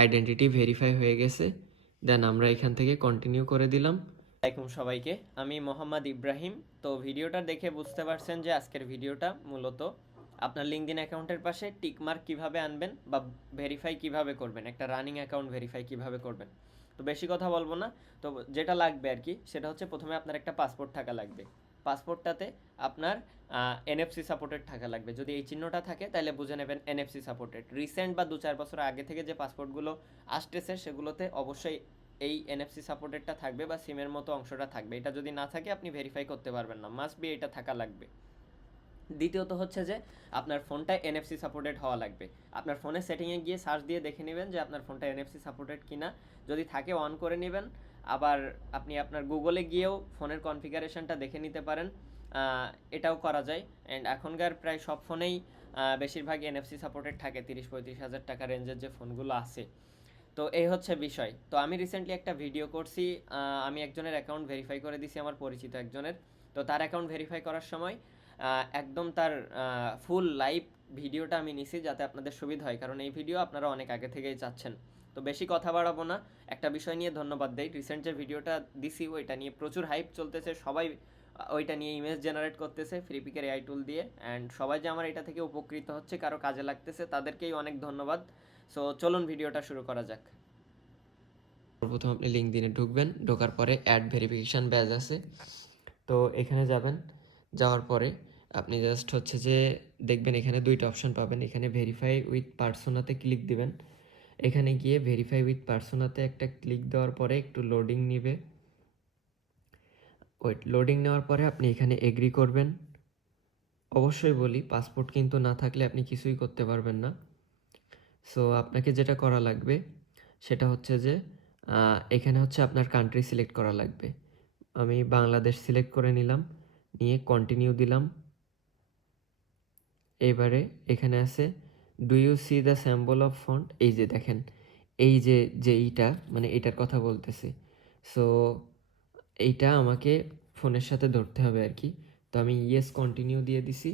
Identity verify হয়ে গেছে। দেন আমরা এখান থেকে কন্টিনিউ করে দিলাম। আসসালামাইকুম সবাইকে। আমি মোহাম্মদ ইব্রাহিম। তো ভিডিওটা দেখে বুঝতে পারছেন যে আজকের ভিডিওটা মূলত আপনার লিঙ্কডিন অ্যাকাউন্টের পাশে টিকমার্ক কীভাবে আনবেন বা ভেরিফাই কীভাবে করবেন, একটা রানিং অ্যাকাউন্ট ভেরিফাই কীভাবে করবেন। তো বেশি কথা বলব না। তো যেটা লাগবে আর কি, সেটা হচ্ছে প্রথমে আপনার একটা পাসপোর্ট থাকা লাগবে। পাসপোর্টটাতে আপনার এনএফসি সাপোর্টেড থাকা লাগবে। যদি এই চিহ্নটা থাকে তাহলে বুঝে নেবেন এনএফসি সাপোর্টেড রিসেন্ট বা দু চার বছর আগে থেকে যে পাসপোর্টগুলো আসতেছে, সেগুলোতে অবশ্যই এই এনএফসি সাপোর্টেডটা থাকবে বা সিমের মতো অংশটা থাকবে। এটা যদি না থাকে, আপনি ভেরিফাই করতে পারবেন না। মাস্ট বি এটা থাকা লাগবে। দ্বিতীয়ত হচ্ছে যে, আপনার ফোনটা এনএফসি সাপোর্টেড হওয়া লাগবে। আপনার ফোনের সেটিংয়ে গিয়ে সার্চ দিয়ে দেখে নেবেন যে আপনার ফোনটা এনএফসি সাপোর্টেড কিনা। যদি থাকে অন করে নেবেন। আবার আপনি আপনার গুগলে গিয়েও ফোনের কনফিগারেশনটা দেখে নিতে পারেন। এটাও করা যায়। অ্যান্ড এখনকার প্রায় সব ফোনেই বেশিরভাগ এনএফসি সাপোর্টেড থাকে, তিরিশ পঁয়ত্রিশ হাজার টাকা রেঞ্জের যে ফোনগুলো আছে। তো এই হচ্ছে বিষয়। তো আমি রিসেন্টলি একটা ভিডিও করছি আমি একজনের অ্যাকাউন্ট ভেরিফাই করে দিছি, আমার পরিচিত একজনের। তো তার অ্যাকাউন্ট ভেরিফাই করার সময় একদম তার ফুল লাইভ ভিডিওটা আমি নিছি যাতে আপনাদের সুবিধা হয়, কারণ এই ভিডিও আপনারা অনেক আগে থেকেই চাচ্ছেন। তো বেশি কথা বাড়াবো না। একটা বিষয় নিয়ে ধন্যবাদ দেই। রিসেন্ট যে ভিডিওটা দিছি, ওইটা নিয়ে প্রচুর হাইপ চলতেছে। সবাই ওইটা নিয়ে ইমেজ জেনারেট করতেছে ফ্রিপিকের এআই টুল দিয়ে। অ্যান্ড সবাই যে আমার এটা থেকে উপকৃত হচ্ছে, কারও কাজে লাগতেছে, তাদেরকেই অনেক ধন্যবাদ। সো চলুন ভিডিওটা শুরু করা যাক। প্রথম আপনি লিঙ্ক দিনে ঢুকবেন। ঢোকার পরে অ্যাড ভেরিফিকেশান ব্যাজ আছে। তো এখানে যাবেন। যাওয়ার পরে আপনি জাস্ট হচ্ছে যে দেখবেন এখানে দুইটা অপশন পাবেন। এখানে ভেরিফাই উইথ পার্সোনাতে ক্লিক দিবেন। এখানে গিয়ে ভেরিফাই উইথ পার্সোনাতে একটা ক্লিক দেওয়ার পরে একটু লোডিং নেবে। ওয়েট লোডিং নেওয়ার পরে আপনি এখানে এগ্রি করবেন। অবশ্যই বলি পাসপোর্ট কিন্তু না থাকলে আপনি কিছুই করতে পারবেন না। সো আপনাকে যেটা করা লাগবে, সেটা হচ্ছে যে এখানে হচ্ছে আপনার কান্ট্রি সিলেক্ট করা লাগবে। আমি বাংলাদেশ সিলেক্ট করে নিলাম, নিয়ে কন্টিনিউ দিলাম। এবারে এখানে আছে do you see the symbol of font এই যে দেখেন, এই যে যে এইটা মানে এটার কথা বলতেছে। সো এইটা আমাকে ফোনের সাথে ধরতে হবে আর কি। তো আমি ইয়েস কন্টিনিউ দিয়ে দিছি।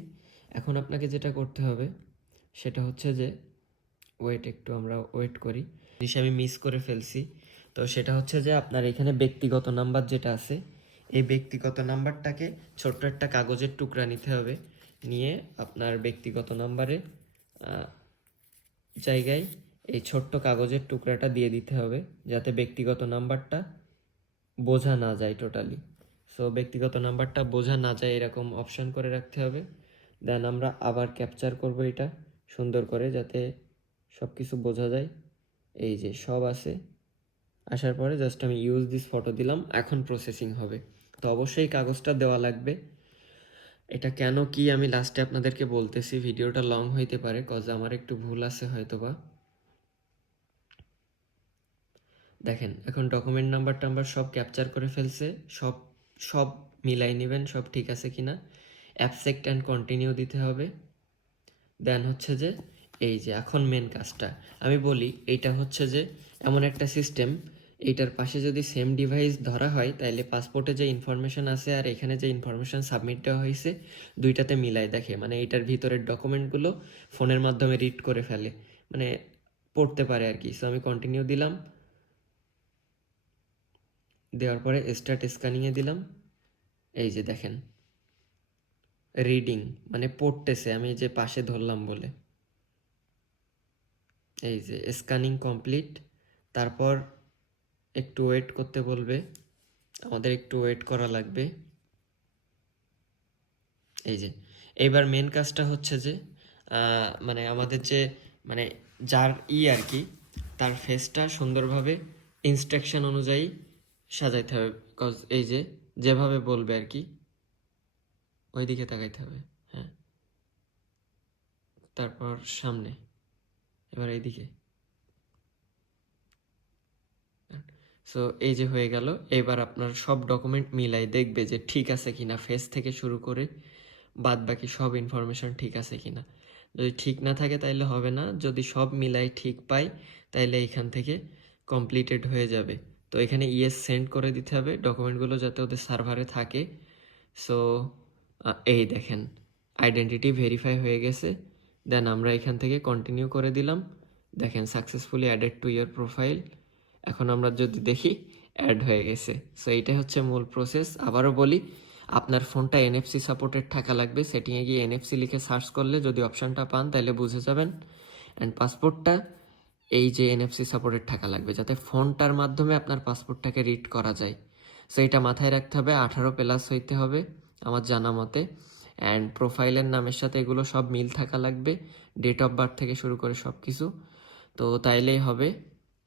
এখন আপনাকে যেটা করতে হবে, সেটা হচ্ছে যে ওয়েট একটু আমরা ওয়েট করি। জিনিস আমি মিস করে ফেলছি। তো সেটা হচ্ছে যে, আপনার এখানে ব্যক্তিগত নাম্বার যেটা আছে, এই ব্যক্তিগত নাম্বারটাকে ছোট্ট একটা কাগজের টুকরা নিতে হবে। নিয়ে আপনার ব্যক্তিগত নাম্বারে জায়গায় এই ছোট্ট কাগজের টুকরাটা দিয়ে দিতে হবে যাতে ব্যক্তিগত নাম্বারটা বোঝা না যায় টোটালি সো ব্যক্তিগত নাম্বারটা বোঝা না যায় এরকম অপশান করে রাখতে হবে। দেন আমরা আবার ক্যাপচার করব এটা সুন্দর করে যাতে সব কিছু বোঝা যায়। এই যে সব আছে। আসার পরে জাস্ট আমি ইউজ দিস ফটো দিলাম। এখন প্রসেসিং হবে। তো অবশ্যই কাগজটা দেওয়া লাগবে। এটা কেন কি আমি লাস্টে আপনাদেরকে বলতেছি, ভিডিওটা লং হইতে পারে কজ আমার একটু ভুল আছে হয়তোবা। দেখেন, এখন ডকুমেন্ট নাম্বার টাম্বার সব ক্যাপচার করে ফেলছে, সব সব মিলাই নেবেন, সব ঠিক আছে কি না অ্যাবসেক্ট অ্যান্ড কন্টিনিউ দিতে হবে। দেন হচ্ছে যে, এই যে এখন মেন কাজটা, আমি বলি, এইটা হচ্ছে যে, এমন একটা সিস্টেম এইটার পাশে যদি সেম ডিভাইস ধরা হয় তাহলে পাসপোর্টে যে ইনফরমেশন আছে আর এখানে যে ইনফরমেশন সাবমিট দেওয়া হয়েছে, দুইটাতে মিলাই দেখে। মানে এইটার ভিতরের ডকুমেন্টগুলো ফোনের মাধ্যমে রিড করে ফেলে। মানে পড়তে পারে আর কি। সো আমি কন্টিনিউ দিলাম। দেওয়ার পরে স্টার্ট স্ক্যানিংয়ে দিলাম। এই যে দেখেন। রিডিং মানে পড়তেছে। আমি যে পাশে ধরলাম বলে। এই যে স্ক্যানিং কমপ্লিট তারপর একটু ওয়েট করতে বলবে। আমাদের একটু ওয়েট করা লাগবে। এই যে এইবার মেন কাজটা হচ্ছে যে মানে আমাদের যে মানে যার ই আর কি, তার ফেসটা সুন্দরভাবে ইনস্ট্রাকশন অনুযায়ী সাজাইতে হবে। কজ এই যে, যেভাবে বলবে আর কি, ওইদিকে তাকাইতে হবে হ্যাঁ। তারপর সামনে, এবার এইদিকে। সো এই যে হয়ে গেল। এবার আপনার সব ডকুমেন্ট মিলাই দেখবে যে ঠিক আছে কিনা ফেস থেকে শুরু করে বাদ বাকি সব ইনফরমেশন ঠিক আছে কিনা। যদি ঠিক না থাকে তাইলে হবে না, যদি সব মিলাই ঠিক পাই তাইলে এখান থেকে কমপ্লিটেড হয়ে যাবে। তো এখানে ইয়েস সেন্ড করে দিতে হবে ডকুমেন্টগুলো যাতে ওদের সার্ভারে থাকে। সো এই দেখেন আইডেন্টিটি ভেরিফাই হয়ে গেছে। দেন আমরা এখান থেকে কন্টিনিউ করে দিলাম। দেখেন successfully added to your profile এখন আমরা যদি দেখি অ্যাড হয়ে গেছে। সো এইটাই হচ্ছে মূল প্রসেস আবারও বলি, আপনার ফোনটা এনএফসি সাপোর্টেড থাকা লাগবে। সেটিংয়ে গিয়ে এনএফসি লিখে সার্চ করলে যদি অপশানটা পান, তাহলে বুঝে যাবেন। অ্যান্ড পাসপোর্টটা এই যে এনএফসি সাপোর্টেড থাকা লাগবে, যাতে ফোনটার মাধ্যমে আপনার পাসপোর্টটাকে রিড করা যায়। সো এটা মাথায় রাখতে হবে। আঠারো প্লাস হইতে হবে, আমার জানা মতে। অ্যান্ড প্রোফাইলের নামের সাথে এগুলো সব মিল থাকা লাগবে। ডেট অফ বার্থ থেকে শুরু করে সব কিছু তো, তাইলেই হবে।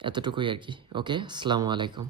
এতটুকুই আর কি। ওকে আসসালামু আলাইকুম।